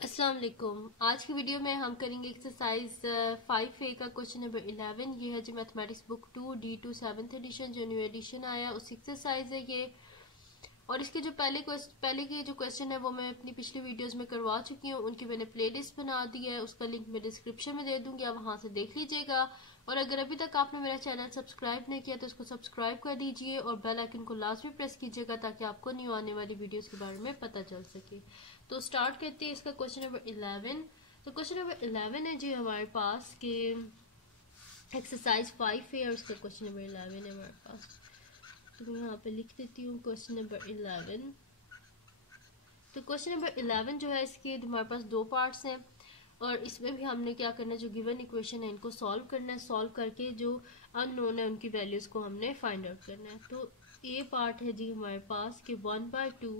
अस्सलाम वालेकुम। आज की वीडियो में हम करेंगे एक्सरसाइज 5A का क्वेश्चन नंबर 11। ये है जी mathematics book 2 D2 7th edition, जो न्यू एडिशन आया उस एक्सरसाइज है ये। और इसके जो पहले के जो क्वेश्चन है वो मैं अपनी पिछली वीडियोस में करवा चुकी हूँ। उनकी मैंने प्लेलिस्ट बना दी है, उसका लिंक मैं डिस्क्रिप्शन में दे दूंगी, आप वहां से देख लीजिएगा। और अगर अभी तक आपने मेरा चैनल सब्सक्राइब नहीं किया तो उसको सब्सक्राइब कर दीजिए और बेल आइकन को लाजमी प्रेस कीजिएगा ताकि आपको न्यू आने वाली वीडियोस के बारे में पता चल सके। तो स्टार्ट करते हैं इसका क्वेश्चन नंबर 11। तो क्वेश्चन नंबर 11 है जी हमारे पास के एक्सरसाइज 5 और उसका क्वेश्चन नंबर 11 है हमारे पास। तो मैं यहाँ पे लिख देती हूँ क्वेश्चन नंबर 11। तो क्वेश्चन नंबर 11 जो है इसके हमारे पास दो पार्ट्स हैं और इसमें भी हमने क्या करना है, जो गिवन इक्वेशन है इनको सॉल्व करना है। सॉल्व करके जो अननोन है उनकी वैल्यूज को हमने फाइंड आउट करना है। तो ये पार्ट है जी हमारे पास कि 1/2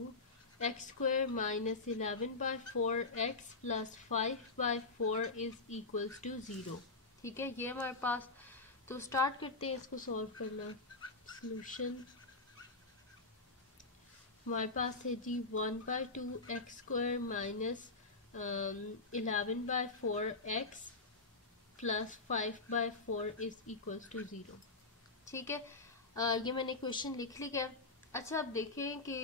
x square minus 11/4 x plus 5/4 is equals to 0। ठीक है, ये हमारे पास। तो स्टार्ट करते हैं इसको सॉल्व करना। सोल्यूशन हमारे पास है जी 1/2 x square minus 11/4 x plus 5/4 is equals to 0। ठीक है, ये मैंने क्वेश्चन लिख लिया। अच्छा, अब देखें कि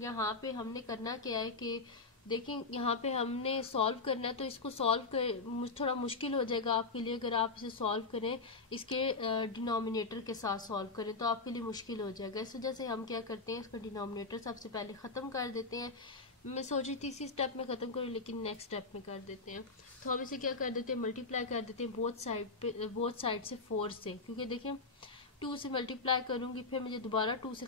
यहाँ पे हमने करना क्या है कि देखें यहाँ पे हमने सॉल्व करना है। तो इसको सॉल्व कर थोड़ा मुश्किल हो जाएगा आपके लिए अगर आप इसे सॉल्व करें, इसके डिनोमिनेटर के साथ सॉल्व करें तो आपके लिए मुश्किल हो जाएगा। इस वजह से हम क्या करते हैं, इसका डिनोमिनेटर सबसे पहले ख़त्म कर देते हैं। मैं सोच रही थी इसी स्टेप में ख़त्म करूँ लेकिन नेक्स्ट स्टेप में कर देते हैं। तो हम इसे क्या कर देते हैं, मल्टीप्लाई कर देते हैं बोथ साइड से 4 से, क्योंकि देखें 2 से मल्टीप्लाई करूंगी फिर मुझे दोबारा 2 से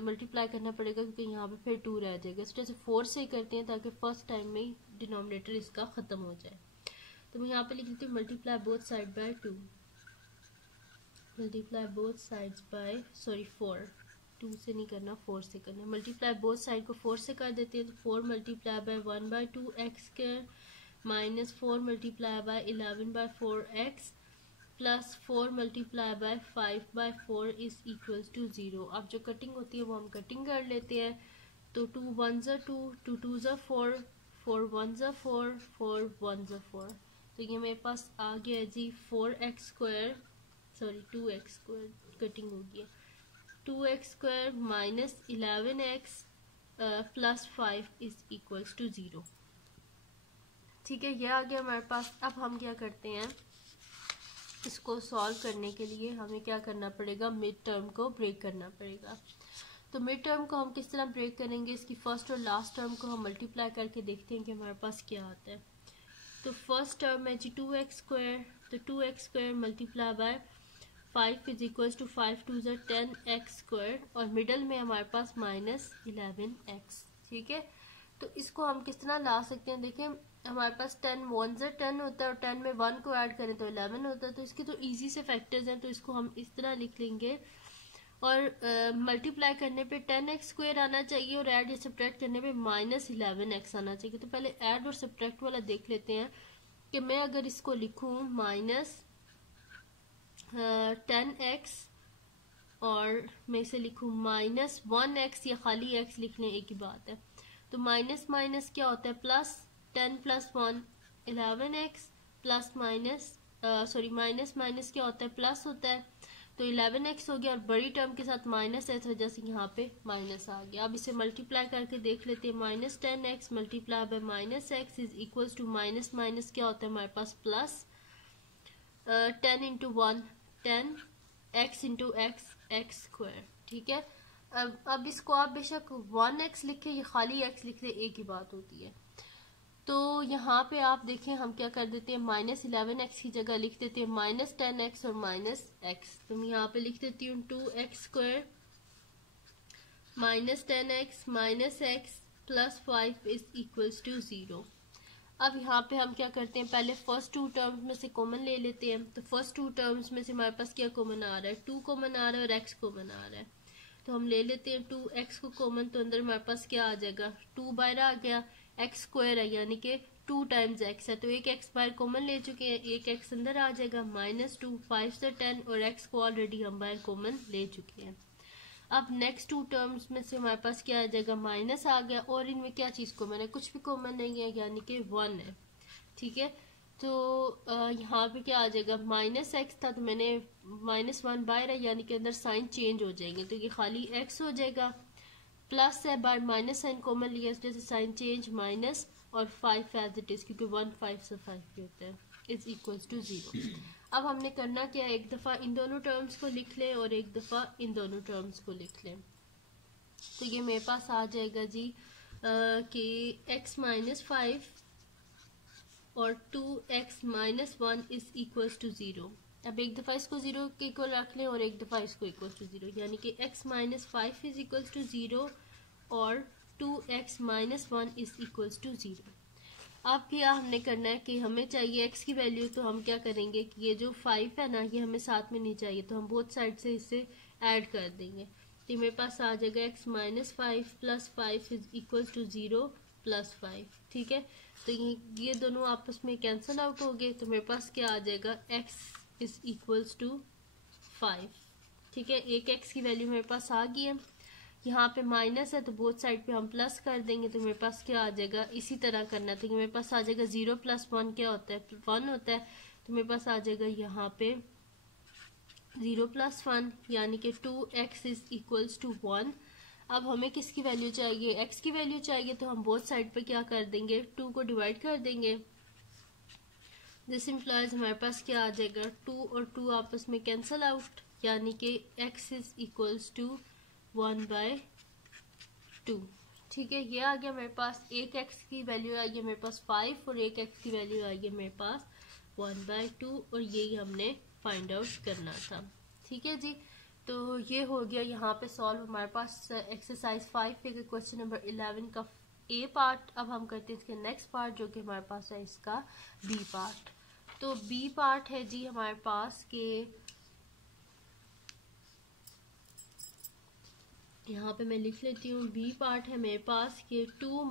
मल्टीप्लाई करना पड़ेगा क्योंकि यहाँ पे फिर 2 रह जाएगा। इस तरह से 4 से ही करते हैं ताकि फर्स्ट टाइम में ही डिनोमिनेटर इसका ख़त्म हो जाए। तो मैं यहाँ पे लिख देती हूँ multiply both side by 2, multiply both sides by 4, 2 से नहीं करना 4 से करना। मल्टीप्लाई बोथ साइड को 4 से कर देते हैं तो 4 multiply by 1/2 x square minus 4 multiply by 11/4 x plus 4 multiply by 5/4 is equals to 0। अब जो कटिंग होती है वो हम कटिंग कर लेते हैं। तो 2 1 2, 2 2 4, 4 1 4, 4 1 4। तो ये मेरे पास आ गया जी 4x square, sorry 2x square, cutting हो गया 2x square minus 11x plus 5 is equals to 0। ठीक है, ये आ गया हमारे पास। अब हम क्या करते हैं, इसको सॉल्व करने के लिए हमें क्या करना पड़ेगा, मिड टर्म को ब्रेक करना पड़ेगा। तो मिड टर्म को हम किस तरह ब्रेक करेंगे, इसकी फर्स्ट और लास्ट टर्म को हम मल्टीप्लाई करके देखते हैं कि हमारे पास क्या आता है। तो फर्स्ट टर्म है जी 2x स्क्वायर, तो 2x square multiply by 5 is equals to 5 2 10x square और मिडल में हमारे पास माइनस 11x। ठीक है, तो इसको हम किस तरह ला सकते हैं, देखें हमारे पास 10 1 10 होता है और 10 में 1 को ऐड करें तो 11 होता है। तो इसके तो इजी से फैक्टर्स हैं, तो इसको हम इस तरह लिख लेंगे। और मल्टीप्लाई करने पे 10x स्क्वायर आना चाहिए और ऐड या सब्ट्रैक्ट करने पे माइनस 11x आना चाहिए। तो पहले ऐड और सब्ट्रैक्ट वाला देख लेते हैं कि मैं अगर इसको लिखूं माइनस 10x और मैं इसे लिखूं माइनस 1x या खाली x लिख लें, एक ही बात है। तो माइनस माइनस क्या होता है, plus 10 plus 1 11x plus minus sorry minus minus क्या होता है, प्लस होता है। तो 11x हो गया और बड़ी टर्म के साथ माइनस है, इस वजह से यहाँ पे माइनस आ गया। अब इसे मल्टीप्लाई करके देख लेते हैं। Minus 10x multiply by minus x is equals to minus minus क्या होता है हमारे पास, plus 10 into 1 10 x into X square. ठीक है, अब इसको आप बेशक 1x लिखे या खाली x लिख ले, एक ही बात होती है। तो यहाँ पे आप देखें हम क्या कर देते हैं, माइनस 11x की जगह लिख देते हैं माइनस 10x और माइनस x। तो मैं यहाँ पे लिख देती हूँ 2x square minus 10x minus x plus 5 is equals to 0। अब यहाँ पे हम क्या करते हैं, पहले फर्स्ट 2 टर्म्स में से कॉमन ले लेते हैं। तो फर्स्ट 2 टर्म्स में से हमारे पास क्या कॉमन आ रहा है, 2 कॉमन आ रहा है और x कॉमन आ रहा है। तो हम ले लेते हैं 2x को कॉमन, तो अंदर हमारे पास क्या आ जाएगा, 2 बाहर आ गया, x स्क्वायर है यानी कि 2 टाइम्स x है, तो एक x बाहर कॉमन ले चुके हैं, एक x अंदर आ जाएगा, माइनस 2 5 से 10 और x को ऑलरेडी हम बाहर कॉमन ले चुके हैं। अब नेक्स्ट टू टर्म्स में से हमारे पास क्या आ जाएगा, माइनस आ गया, और इनमें क्या चीज़ कॉमन है, कुछ भी कॉमन नहीं है, यानी कि 1 है। ठीक है, तो यहाँ पे क्या आ जाएगा, माइनस एक्स था तो मैंने -1 बाहर है, यानी कि अंदर साइन चेंज हो जाएंगे, तो ये खाली एक्स हो जाएगा। प्लस है, बार माइनस साइन कॉमन लिया इसलिए साइन चेंज माइनस, और 5 एज इट इज, क्योंकि 1 5 से 5 भी होता है, इज इक्वल्स टू 0। अब हमने करना क्या है, एक दफ़ा इन दोनों टर्म्स को लिख लें और एक दफ़ा इन दोनों टर्म्स को लिख लें। तो ये मेरे पास आ जाएगा जी कि x -5 और 2x-1 इज इक्वल्स टू 0। अब एक दफ़ा इसको 0 के इक्वल रख लें और एक दफ़ा इसको इक्वल्स टू 0, यानी कि x -5 इज इक्वल्स टू 0 और 2x-1 इज इक्वल्स टू 0। अब क्या हमने करना है कि हमें चाहिए x की वैल्यू, तो हम क्या करेंगे कि ये जो 5 है ना, ये हमें साथ में नहीं चाहिए, तो हम बोथ साइड से इसे ऐड कर देंगे। तो मेरे पास आ जाएगा x -5 + 5 इज इक्वल्स टू 0 + 5। ठीक है, तो ये दोनों आपस में कैंसिल आउट हो गए, तो मेरे पास क्या आ जाएगा, x इज इक्वल्स टू 5। ठीक है, एक x की वैल्यू मेरे पास आ गई है। यहाँ पे माइनस है तो बोथ साइड पे हम प्लस कर देंगे, तो मेरे पास क्या आ जाएगा, इसी तरह करना था कि मेरे पास आ जाएगा 0 + 1 क्या होता है, 1 होता है, तो मेरे पास आ जाएगा यहाँ पे 0 + 1, यानी कि 2x इज इक्वल्स टू 1। अब हमें किसकी वैल्यू चाहिए, x की वैल्यू चाहिए, तो हम बोथ साइड पे क्या कर देंगे, 2 को डिवाइड कर देंगे। दिस इम्प्लाइज हमारे पास क्या आ जाएगा, 2 और 2 आपस में कैंसिल आउट, यानी कि x इज इक्वल्स टू 1/2। ठीक है, ये आ गया मेरे पास, एक x की वैल्यू आई है मेरे पास 5 और एक x की वैल्यू आई है मेरे पास 1/2, और यही हमने फाइंड आउट करना था। ठीक है जी, तो ये हो गया यहाँ पे सॉल्व हमारे पास एक्सरसाइज 5 के क्वेश्चन नंबर 11 का ए पार्ट। अब हम करते हैं इसके नेक्स्ट पार्ट, जो कि हमारे पास है इसका बी पार्ट। तो बी पार्ट है जी हमारे पास के यहाँ पे मैं लिख लेती हूँ, बी पार्ट है मेरे पास कि 2 -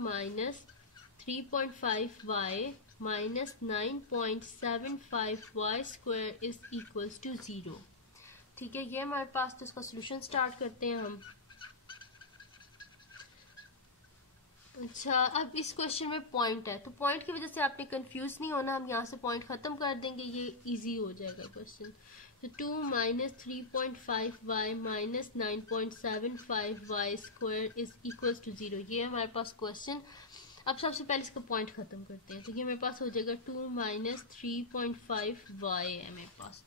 3.5y - 9.75y² is equals to 0। ठीक है, ये हमारे पास, तो इसका सोल्यूशन स्टार्ट करते हैं हम। अच्छा, अब इस क्वेश्चन में पॉइंट है, तो पॉइंट की वजह से आपने कंफ्यूज नहीं होना, हम यहाँ से पॉइंट खत्म कर देंगे, ये इजी हो जाएगा क्वेश्चन। तो 2 - 3.5y - 9.75y² is equals to 0, ये हमारे पास क्वेश्चन। अब सबसे पहले इसका पॉइंट खत्म करते हैं, तो ये मेरे पास हो जाएगा 2 - 3.5y है मेरे पास,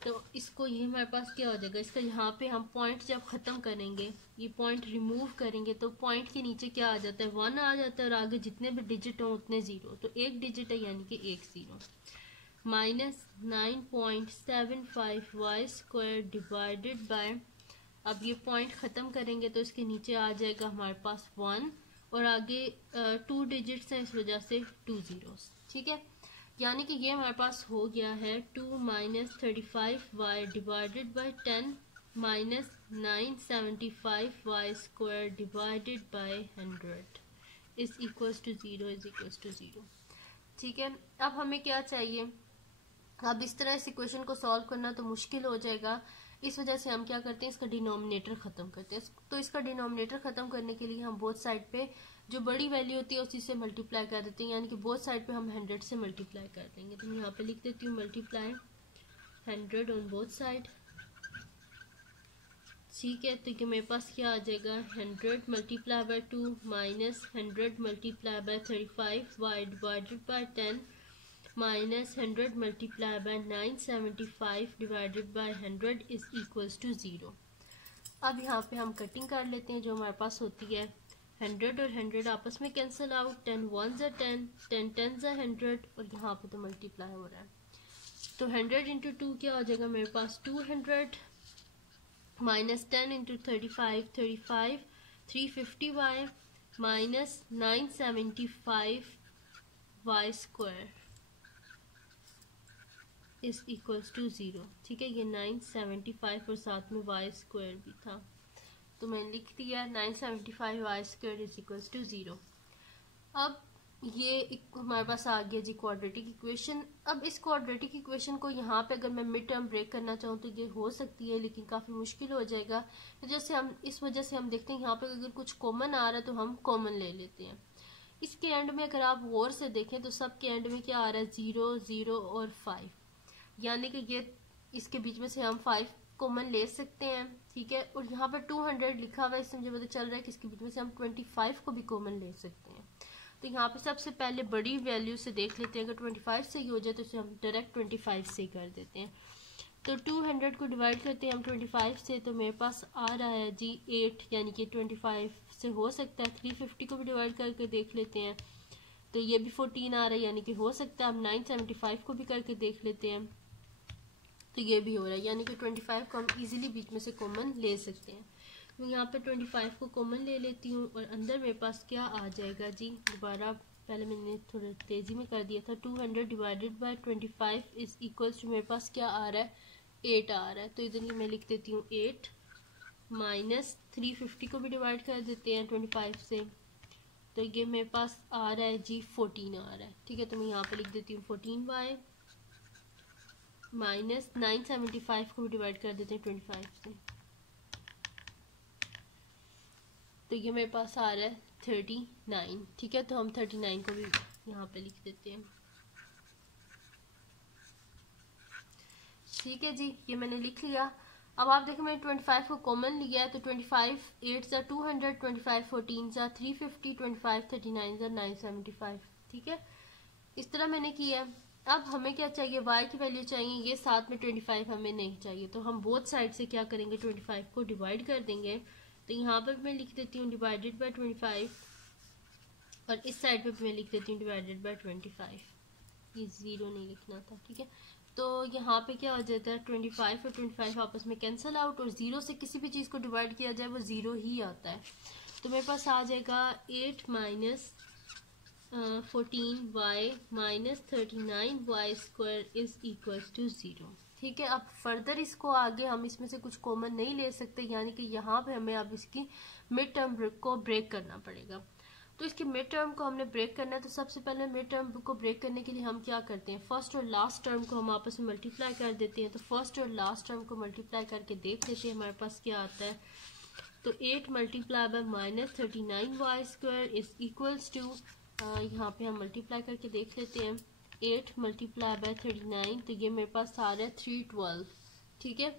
तो इसको ये हमारे पास क्या हो जाएगा, इसका यहाँ पे हम पॉइंट जब खत्म करेंगे, ये पॉइंट रिमूव करेंगे, तो पॉइंट के नीचे क्या आ जाता है, 1 आ जाता है, और आगे जितने भी डिजिट हो उतने 0, तो एक डिजिट है यानी कि एक 0। -9.75y² डिवाइडेड बाय, अब ये पॉइंट खत्म करेंगे तो इसके नीचे आ जाएगा हमारे पास 1, और आगे 2 डिजिट्स हैं, इस वजह से 2 zeros। ठीक है, यानी कि ये हमारे पास हो गया है 2 - 35y divided by 10 - 975y² divided by 100 is equals to 0 is equals to 0। ठीक है, अब हमें क्या चाहिए, अब इस तरह इस इक्वेशन को सॉल्व करना तो मुश्किल हो जाएगा, इस वजह से हम क्या करते हैं, इसका डिनोमिनेटर खत्म करते हैं। तो इसका डिनोमिनेटर खत्म करने के लिए हम बोथ साइड पे जो बड़ी वैल्यू होती है उसी से मल्टीप्लाई कर देते हैं, यानी कि बोथ साइड पे हम 100 से मल्टीप्लाई कर देंगे। तो मैं यहाँ पे लिख देती हूँ मल्टीप्लाई 100 ऑन बोथ साइड। ठीक है, तो ये मेरे पास क्या आ जाएगा, 100 multiply by 2 minus 100 multiply by 35y divided by 10 minus 100 multiply by 975 divided by 100 is equals to 0। अब यहाँ पे हम कटिंग कर लेते हैं, जो हमारे पास होती है 100 और 100 आपस में cancel out, 10 1s are 10, 10 10s are 100, और यहाँ पे तो मल्टीप्लाई हो रहा है, तो 100 इंटू 2 क्या हो जाएगा मेरे पास 200, minus 10 into 35 35 350y minus 975y² is equals to 0। ठीक है, ये 975 और साथ में y² भी था, तो मैंने लिख दिया 975y² इज इक्वल्स टू 0। अब ये हमारे पास आ गया जी क्वाड्रेटिक इक्वेशन। अब इस क्वाड्रेटिक इक्वेशन को यहाँ पे अगर मैं मिड टर्म ब्रेक करना चाहूँ तो ये हो सकती है, लेकिन काफ़ी मुश्किल हो जाएगा। तो जैसे हम इस वजह से हम देखते हैं यहाँ पे अगर कुछ कॉमन आ रहा है तो हम कॉमन ले लेते हैं। इसके एंड में अगर आप गौर से देखें तो सब के एंड में क्या आ रहा है, 0 0 और 5, यानी कि ये इसके बीच में से हम 5 कॉमन ले सकते हैं, ठीक है। और यहाँ पर 200 लिखा हुआ है, इससे मुझे पता चल रहा है कि इसके बीच में से हम 25 को भी कॉमन ले सकते हैं। तो यहाँ पे सबसे पहले बड़ी वैल्यू से देख लेते हैं, अगर 25 से ही हो जाए तो इसे हम डायरेक्ट 25 से ही कर देते हैं। तो 200 को डिवाइड करते हैं हम 25 से, तो मेरे पास आ रहा है जी 8, यानी कि 25 से हो सकता है। 350 को भी डिवाइड करके देख लेते हैं, तो ये भी 14 आ रहा है, यानी कि हो सकता है। हम 975 को भी करके देख लेते हैं, तो ये भी हो रहा है, यानी कि 25 को हम इजीली बीच में से कॉमन ले सकते हैं। तो यहाँ पे 25 को कॉमन ले लेती हूँ और अंदर मेरे पास क्या आ जाएगा जी, दोबारा पहले मैंने थोड़ा तेज़ी में कर दिया था। 200 divided by 25 is equals to, मेरे पास क्या आ रहा है, 8 आ रहा है। तो इधर मैं लिख देती हूँ 8 माइनस 350 को भी डिवाइड कर देते हैं 25 से, तो ये मेरे पास आ रहा है जी 14 आ रहा है, ठीक है। तो मैं यहाँ पे लिख देती हूँ 14y माइनस 975 को भी डिवाइड कर देते हैं 25 से, तो ये मेरे पास आ रहा है 39, ठीक है। तो हम 39 को भी यहाँ पे लिख देते हैं, ठीक है जी, ये मैंने लिख लिया। अब आप देखें मैंने 25 को कॉमन लिया है, तो 25 8 ज़ा 200, 25 14 ज़ा 350, 25 39 ज़ा 975, ठीक है। इस तरह मैंने किया। अब हमें क्या चाहिए, y की वैल्यू चाहिए, ये साथ में 25 हमें नहीं चाहिए, तो हम बोथ साइड से क्या करेंगे, 25 को डिवाइड कर देंगे। तो यहाँ पर मैं लिख देती हूँ डिवाइडेड बाय 25, और इस साइड पे मैं लिख देती हूँ डिवाइडेड बाय 25, ये 0 नहीं लिखना था, ठीक है। तो यहाँ पे क्या हो जाता है, 25 और 25 आपस में कैंसिल आउट, और 0 से किसी भी चीज़ को डिवाइड किया जाए वो 0 ही आता है। तो मेरे पास आ जाएगा 8 minus 14y minus 39y square is equal to 0, ठीक है। अब फर्दर इसको आगे हम इसमें से कुछ कॉमन नहीं ले सकते, यानी कि यहाँ पे हमें अब इसकी मिड टर्म को ब्रेक करना पड़ेगा। तो इसके मिड टर्म को हमने ब्रेक करना है, तो सबसे पहले मिड टर्म को ब्रेक करने के लिए हम क्या करते हैं, फर्स्ट और लास्ट टर्म को हम आपस में मल्टीप्लाई कर देते हैं। तो फर्स्ट और लास्ट टर्म को मल्टीप्लाई करके देख लेते हैं हमारे पास क्या आता है। तो 8 multiply by minus 39y square is equals to, यहाँ पे हम मल्टीप्लाई करके देख लेते हैं, 8 मल्टीप्लाई बाय 39, तो ये मेरे पास आ रहा है 312, ठीक है।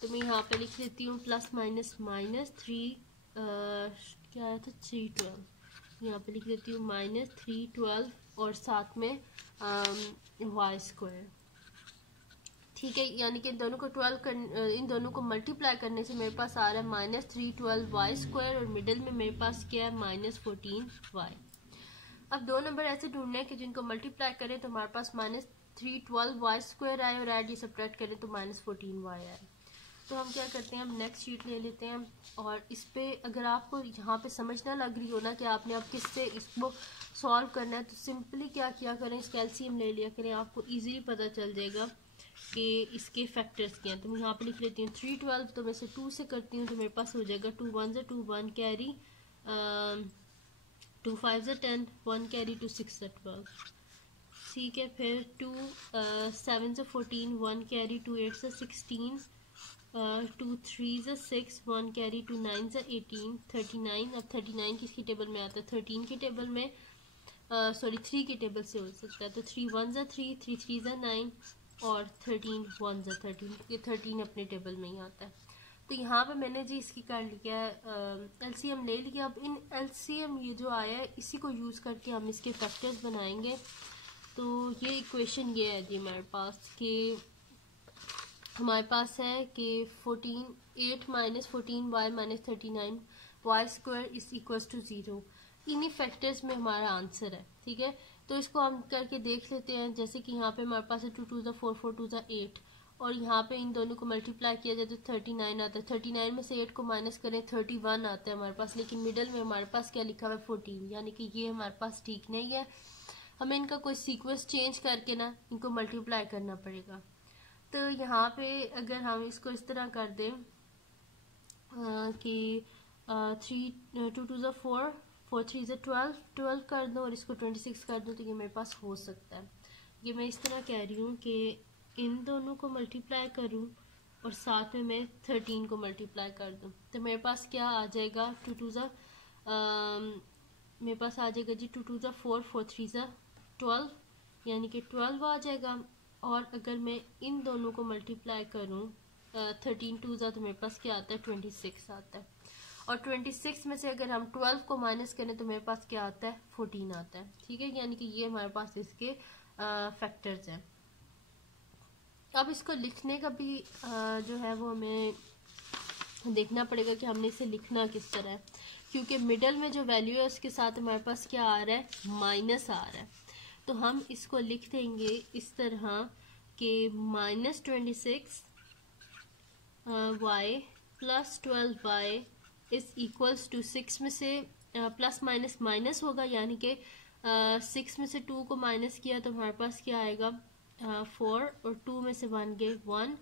तो मैं यहाँ पे लिख लेती हूँ प्लस माइनस माइनस 3 क्या आया था 312, यहाँ पे लिख देती हूँ माइनस 312 और साथ में वाई स्क्वायर, ठीक है। यानी कि इन दोनों को इन दोनों को मल्टीप्लाई करने से मेरे पास आ रहा है माइनस 312 वाई स्क्वायर, और मिडिल में मेरे पास क्या है माइनस 14 वाई। अब दो नंबर ऐसे ढूंढने हैं कि जिनको मल्टीप्लाई करें तो हमारे पास माइनस 312 वाई स्क्वायर आए, और ऐड ये सब्ट्रैक्ट करें तो माइनस 14 वाई आए। तो हम क्या करते हैं, हम नेक्स्ट शीट ले लेते हैं, और इस पे अगर आपको यहाँ पे समझ ना लग रही हो ना कि आपने अब किससे इसको सॉल्व करना है, तो सिंपली क्या किया करें, इसका एलसीएम ले लिया करें, आपको इजीली पता चल जाएगा कि इसके फैक्टर्स क्या हैं। तो मैं यहाँ पे लिख लेती हूँ 312, तो मैं से 2 से करती हूँ, तो मेरे पास हो जाएगा 2 1 से 2 1 कैरी, 2 5 से 10, 1 कैरी, 2 6 से 12, ठीक है। फिर 2 7 से 14, 1 कैरी, 2 8 से 16, 2 3 से 6, 1 कैरी, 2 9 से 18, 39। अब 39 किसकी टेबल में आता है, 13 की टेबल में, सॉरी 3 की टेबल से हो सकता है। तो 3 1 से 3, 3 3 से 9, और 13 1 से 13, ये 13 अपने टेबल में ही आता है। तो यहाँ पे मैंने जी इसकी कर लिया है, एलसीएम ले लिया। अब इन एलसीएम ये जो आया है इसी को यूज़ करके हम इसके फैक्टर्स बनाएंगे। तो ये इक्वेशन ये है जी हमारे पास, कि हमारे पास है कि 8 minus 14y minus 39y square is equal to 0, इन्हीं फैक्टर्स में हमारा आंसर है, ठीक है। तो इसको हम करके देख लेते हैं, जैसे कि यहाँ पे हमारे पास है 2 2 4 4 2 8, और यहाँ पे इन दोनों को मल्टीप्लाई किया जाए तो 39 आता है। 39 में से 8 को माइनस करें 31 आता है हमारे पास, लेकिन मिडल में हमारे पास क्या लिखा हुआ है 14, यानी कि ये हमारे पास ठीक नहीं है। हमें इनका कोई सीक्वेंस चेंज करके ना इनको मल्टीप्लाई करना पड़ेगा। तो यहाँ पे अगर हम इसको इस तरह कर दें कि 3 2 2 4 4 3 से 12 कर दूँ और इसको 26 कर दूँ तो ये मेरे पास हो सकता है। ये मैं इस तरह कह रही हूँ कि इन दोनों को मल्टीप्लाई करूँ और साथ में मैं 13 को मल्टीप्लाई कर दूँ तो मेरे पास क्या आ जाएगा, 2 2 ज़ा मेरे पास आ जाएगा जी 2 2 ज़ा 4 4 3 ज़ा 12 यानी कि 12 आ जाएगा। और अगर मैं इन दोनों को मल्टीप्लाई करूँ 13 2 ज़ा तो मेरे पास क्या आता है, 26 आता है। और 26 में से अगर हम 12 को माइनस करें तो मेरे पास क्या आता है, 14 आता है। ठीक है, यानी कि ये हमारे पास इसके फैक्टर्स हैं। अब इसको लिखने का भी जो है वो हमें देखना पड़ेगा कि हमने इसे लिखना किस तरह है, क्योंकि मिडल में जो वैल्यू है उसके साथ हमारे पास क्या आ रहा है, माइनस आ रहा है। तो हम इसको लिख देंगे इस तरह कि -26 y plus 12 y is equals to 6 में से प्लस माइनस माइनस होगा, यानी कि 6 में से 2 को माइनस किया तो हमारे पास क्या आएगा 4 और 2 में से 1 गए 1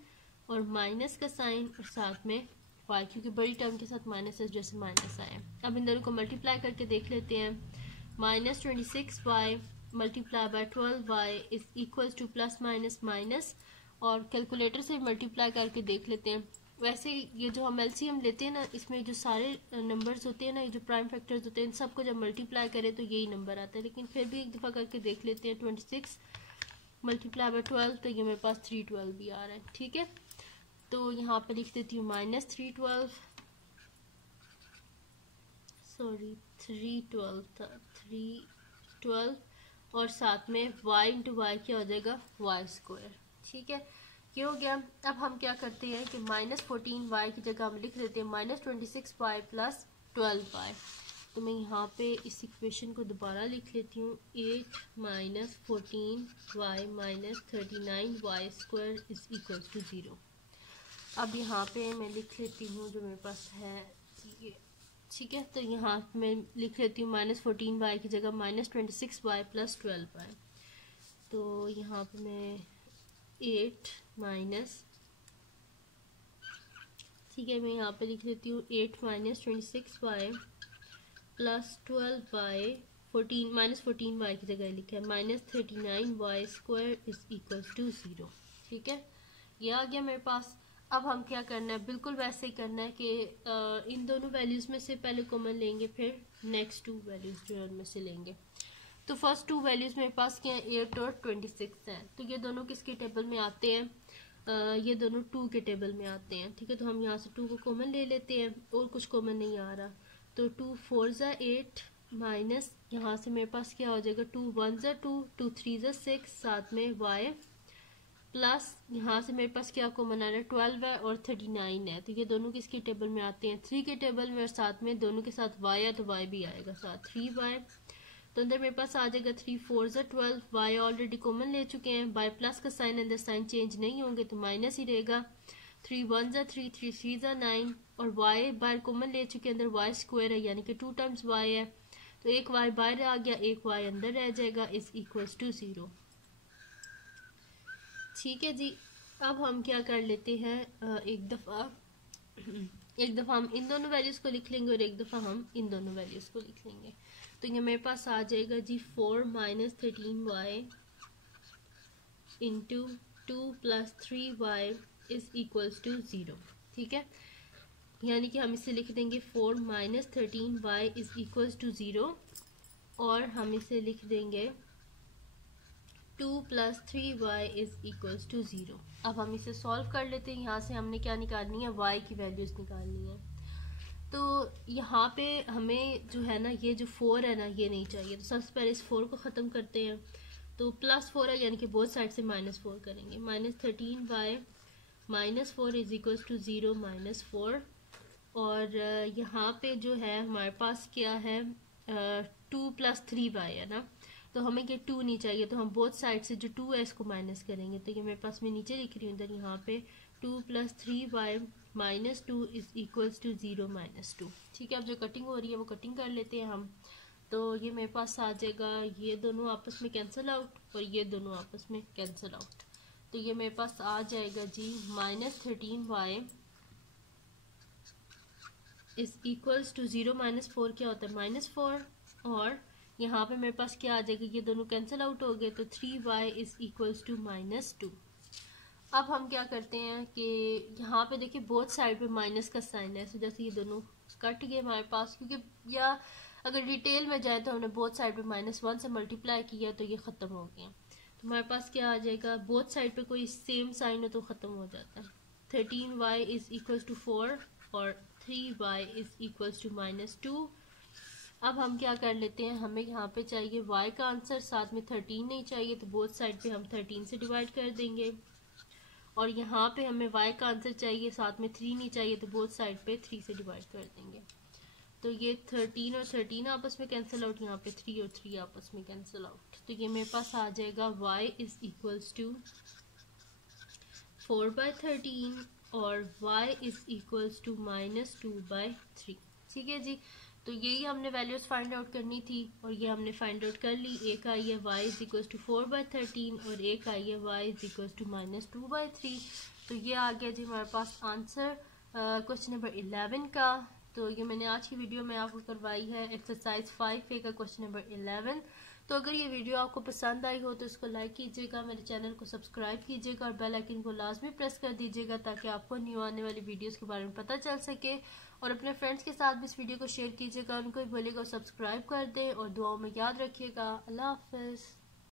और माइनस का साइन और साथ में y, क्योंकि बड़ी टर्म के साथ माइनस है जैसे माइनस आया। अब इन दोनों को मल्टीप्लाई करके देख लेते हैं। -26y multiply by 12y is equals two plus minus minus, और कैलकुलेटर से मल्टीप्लाई करके देख लेते हैं। वैसे ये जो हम एलसीएम लेते हैं ना, इसमें जो सारे नंबर्स होते हैं ना, ये जो प्राइम फैक्टर्स होते हैं, इन सबको जब मल्टीप्लाई करें तो यही नंबर आता है। लेकिन फिर भी एक दफ़ा करके देख लेते हैं। 26 मल्टीप्लाई बाय 12 तो ये मेरे पास 312 भी आ रहा है। ठीक है, तो यहाँ पे लिख देती हूँ -312 था 312 और साथ में y इंटू वाई क्या हो जाएगा, y²। ठीक है, ये हो गया। अब हम क्या करते हैं कि -14y की जगह हम लिख देते हैं -26y प्लस 12y। तो मैं यहाँ पे इस इक्वेशन को दोबारा लिख लेती हूँ। 8 - 14y - 39y² is equal to 0। अब यहाँ पे मैं लिख लेती हूँ जो मेरे पास है ये। ठीक है, तो यहाँ मैं लिख लेती हूँ -14y की जगह -26y प्लस 12y। तो यहाँ पे मैं 8 माइनस, ठीक है, मैं यहाँ पे लिख लेती हूँ 8 - 26y प्लस 12y, 14 की जगह लिखा है -39y² इज इक्वल टू 0। ठीक है, ये आ गया मेरे पास। अब हम क्या करना है, बिल्कुल वैसे ही करना है कि इन दोनों वैल्यूज़ में से पहले कॉमन लेंगे, फिर नेक्स्ट 2 वैल्यूज़ जो है उनमें से लेंगे। तो फर्स्ट 2 वैल्यूज़ मेरे पास क्या है, 8 और 26 हैं। तो ये दोनों किसके टेबल में आते हैं, ये दोनों 2 के टेबल में आते हैं। ठीक है, तो हम यहाँ से 2 को कॉमन ले लेते हैं और कुछ कॉमन नहीं आ रहा। तो 2 4 ज़ा 8 माइनस यहाँ से मेरे पास क्या हो जाएगा, 2 1 ज़ा 2 2 3 ज़ा 6 साथ में y प्लस यहाँ से मेरे पास क्या कॉमन आ रहा है, 12 है और 39 है। तो ये दोनों किसके टेबल में आते हैं, 3 के टेबल में, और साथ में दोनों के साथ y है तो y भी आएगा साथ 3y। तो अंदर मेरे पास आ जाएगा 3 4 ज़ा 12, y ऑलरेडी कॉमन ले चुके हैं, बाय प्लस का साइन अंदर साइन चेंज नहीं होंगे तो माइनस ही रहेगा। 3 1 ज़ा 3 3 3 ज़ा 9 और y बाहर कॉमन ले चुके हैं, अंदर y² है यानी कि 2 टाइम्स y है, तो एक y बाहर आ गया, एक y अंदर रह जाएगा, इज इक्वल्स टू 0। ठीक है जी, अब हम क्या कर लेते हैं, एक दफ़ा हम इन दोनों वैल्यूज़ को लिख लेंगे और एक दफ़ा हम इन दोनों वैल्यूज़ को लिख लेंगे। तो ये मेरे पास आ जाएगा जी 4 - 13y into 2 + 3y is equals to 0। ठीक है, यानी कि हम इसे लिख देंगे 4 - 13y इज इक्वल्स टू 0 और हम इसे लिख देंगे 2 + 3y इज इक्वल्स टू 0। अब हम इसे सॉल्व कर लेते हैं। यहाँ से हमने क्या निकालनी है, y की वैल्यूज़ निकालनी है। तो यहाँ पे हमें जो है ना, ये जो 4 है ना, ये नहीं चाहिए। तो सबसे पहले इस 4 को ख़त्म करते हैं। तो +4 है यानी कि बोथ साइड से -4 करेंगे। -13y -4 is equals to 0 -4। और यहाँ पे जो है हमारे पास क्या है, 2 + 3y है ना, तो हमें ये 2 नहीं चाहिए, तो हम बोथ साइड से जो 2 है इसको माइनस करेंगे। तो ये मेरे पास मैं नीचे लिख रही हूँ इधर, यहाँ पे 2 + 3y -2 इज इक्वल्स टू 0 -2। ठीक है, अब जो कटिंग हो रही है वो कटिंग कर लेते हैं हम। तो ये मेरे पास आ जाएगा, ये दोनों आपस में कैंसिल आउट और ये दोनों आपस में कैंसिल आउट। तो ये मेरे पास आ जाएगा जी -13y is equals to 0 minus 4 क्या होता है -4, और यहाँ पे मेरे पास क्या आ जाएगा, ये दोनों कैंसिल आउट हो गए, तो 3y इज इक्वल्स टू -2। अब हम क्या करते हैं कि यहाँ पे देखिए बोथ साइड पे माइनस का साइन है, जैसे ये दोनों कट गए हमारे पास, क्योंकि या अगर डिटेल में जाए तो हमने बोथ साइड पे -1 से मल्टीप्लाई किया तो ये ख़त्म हो गया। तो हमारे पास क्या आ जाएगा, बोथ साइड पे कोई सेम साइन हो तो ख़त्म हो जाता है। 13y इज इक्वल्स टू 4 और 3y इज इक्वल्स टू -2। अब हम क्या कर लेते हैं, हमें यहाँ पे चाहिए y का आंसर, साथ में 13 नहीं चाहिए, तो बोथ साइड पे हम 13 से डिवाइड कर देंगे। और यहाँ पे हमें y का आंसर चाहिए, साथ में 3 नहीं चाहिए, तो बोथ साइड पे 3 से डिवाइड कर देंगे। तो ये 13 और 13 आपस में कैंसिल आउट, यहाँ पे 3 और 3 आपस में कैंसिल आउट। तो ये मेरे पास आ जाएगा y इज इक्वल्स टू 4/13 और y इज इक्वल्स टू -2/3। ठीक है जी, तो यही हमने वैल्यूज फाइंड आउट करनी थी और ये हमने फाइंड आउट कर ली। एक आई है y इज इक्वल्स टू 4/13 और एक आई है y इज इक्वल्स टू -2/3। तो ये आ गया जी हमारे पास आंसर क्वेश्चन नंबर 11 का। तो ये मैंने आज की वीडियो में आपको करवाई है एक्सरसाइज 5A का क्वेश्चन नंबर 11। तो अगर ये वीडियो आपको पसंद आई हो तो इसको लाइक कीजिएगा, मेरे चैनल को सब्सक्राइब कीजिएगा और बेल आइकन को लाजमी प्रेस कर दीजिएगा ताकि आपको न्यू आने वाली वीडियोस के बारे में पता चल सके। और अपने फ्रेंड्स के साथ भी इस वीडियो को शेयर कीजिएगा, उनको भी बोलिएगा सब्सक्राइब कर दें और दुआओं में याद रखिएगा। अल्लाह हाफिज़।